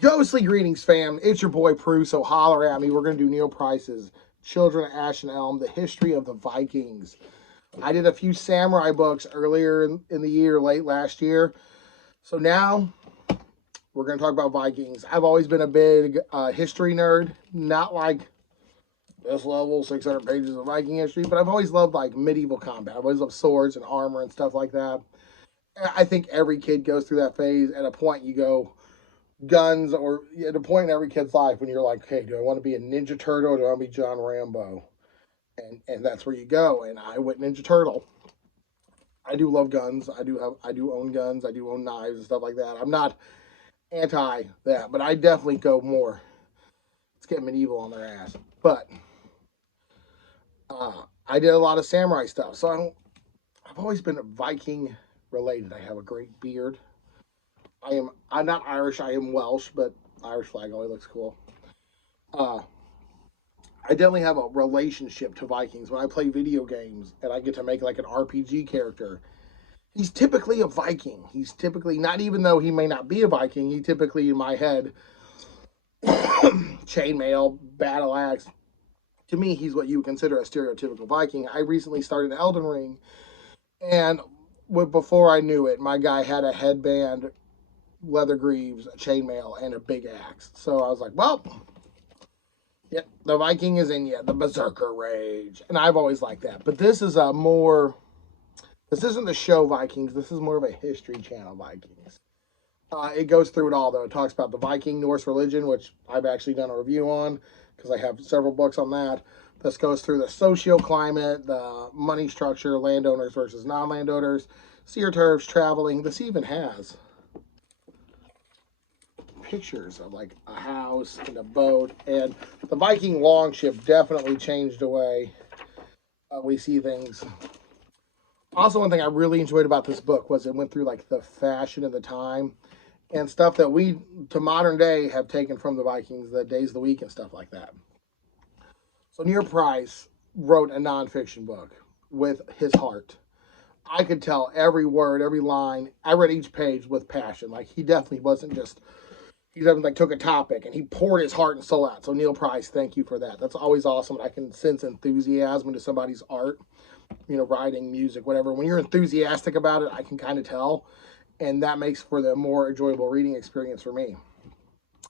Ghostly greetings, fam. It's your boy Pruitt, so holler at me. We're going to do Neil Price's Children of Ash and Elm, the history of the Vikings. I did a few samurai books earlier in the year, late last year. So now we're going to talk about Vikings. I've always been a big history nerd, not like this level, 600 pages of Viking history, but I've always loved like medieval combat. I've always loved swords and armor and stuff like that. I think every kid goes through that phase. At a point, you go, guns, or at a point in every kid's life when you're like, hey, do I want to be a Ninja Turtle or do I want to be John Rambo? And that's where you go. And I went Ninja Turtle. I do love guns. I do own guns. I do own knives and stuff like that. I'm not anti that, but I definitely go more. Let's get medieval on their ass. But I did a lot of samurai stuff, so I've always been Viking related. I have a great beard. I'm not Irish. I am Welsh, but Irish flag always looks cool. I definitely have a relationship to Vikings. When I play video games and I get to make like an RPG character, he's typically a Viking. He's typically, not even though he may not be a Viking, he typically in my head, chainmail, battle axe. To me, he's what you would consider a stereotypical Viking. I recently started Elden Ring, and before I knew it, my guy had a headband, leather greaves, a chainmail, and a big axe. So I was like, well, yeah, the Viking is in you, the Berserker Rage. And I've always liked that. But this is this isn't the show Vikings. This is more of a History Channel Vikings. It goes through it all, though. It talks about the Viking Norse religion, which I've actually done a review on because I have several books on that. This goes through the socio-climate, the money structure, landowners versus non-landowners, seer turfs, traveling. This even has pictures of like a house and a boat, and the Viking longship definitely changed the way we see things. Also, one thing I really enjoyed about this book was it went through like the fashion of the time and stuff that we to modern day have taken from the Vikings, the days of the week and stuff like that. So Neil Price wrote a nonfiction book with his heart. I could tell every word, every line. I read each page with passion. Like, he definitely wasn't just, he definitely like took a topic and he poured his heart and soul out. So Neil Price, thank you for that. That's always awesome. I can sense enthusiasm into somebody's art, writing, music, whatever. When you're enthusiastic about it, I can kind of tell, and that makes for the more enjoyable reading experience for me.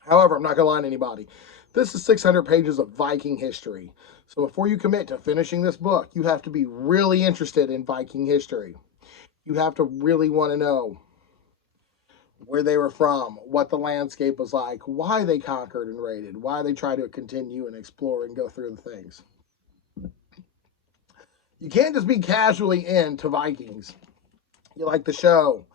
However, I'm not going to lie to anybody. This is 600 pages of Viking history. So before you commit to finishing this book, you have to be really interested in Viking history. You have to really want to know where they were from, what the landscape was like, why they conquered and raided, why they tried to continue and explore and go through the things. You can't just be casually into Vikings. You like the show.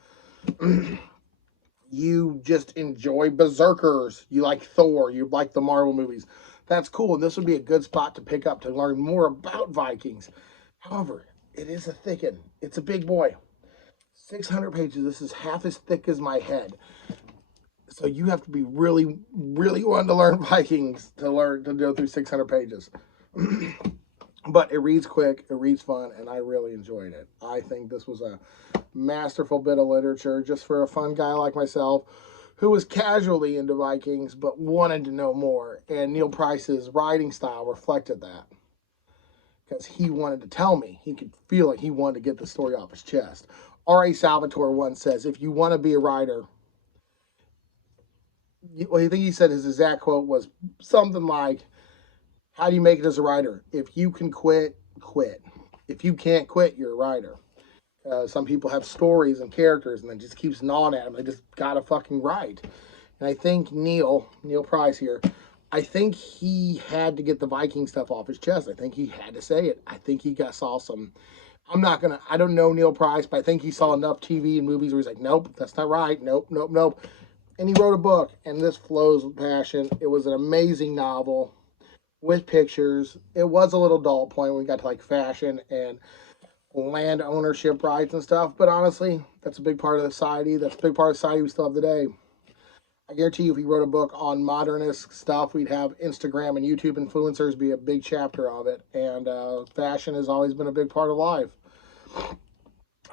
You just enjoy Berserkers. You like Thor. You like the Marvel movies. That's cool. And this would be a good spot to pick up to learn more about Vikings. However, it is a thick one. It's a big boy. 600 pages. This is half as thick as my head. So you have to be really, really wanting to learn Vikings to go through 600 pages. But it reads quick, it reads fun, and I really enjoyed it. I think this was a masterful bit of literature just for a fun guy like myself who was casually into Vikings but wanted to know more. And Neil Price's writing style reflected that because he wanted to tell me. He could feel like he wanted to get the story off his chest. R.A. Salvatore once says, if you want to be a writer, well, I think he said his exact quote was something like, how do you make it as a writer? If you can quit, quit. If you can't quit, you're a writer. Some people have stories and characters and then just keeps gnawing at them. They just gotta fucking write. And I think Neil Price here, I think he had to get the Viking stuff off his chest. I think he had to say it. I think he saw some, I don't know Neil Price, but I think he saw enough TV and movies where he's like, nope, that's not right. Nope, nope, nope. And he wrote a book, and this flows with passion. It was an amazing novel with pictures. It was a little dull point when we got to like fashion and land ownership rights and stuff, but honestly, that's a big part of the society. That's a big part of society we still have today. I guarantee you, if he wrote a book on modernist stuff, we'd have Instagram and YouTube influencers be a big chapter of it, and fashion has always been a big part of life.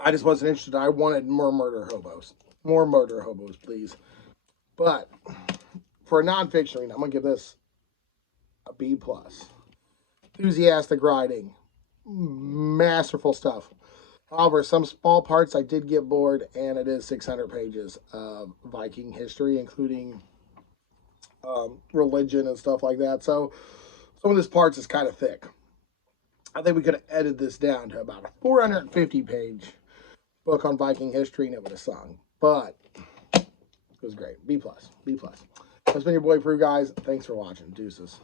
I just wasn't interested. I wanted more murder hobos, please. But for a nonfiction read, I'm going to give this a B+. Enthusiastic writing. Masterful stuff. However, some small parts I did get bored, and it is 600 pages of Viking history, including religion and stuff like that. So some of this parts is kind of thick. I think we could have edited this down to about a 450-page book on Viking history, and it would have sung. But it was great. B+. B+. That's been your boy Pruitt, guys. Thanks for watching. Deuces.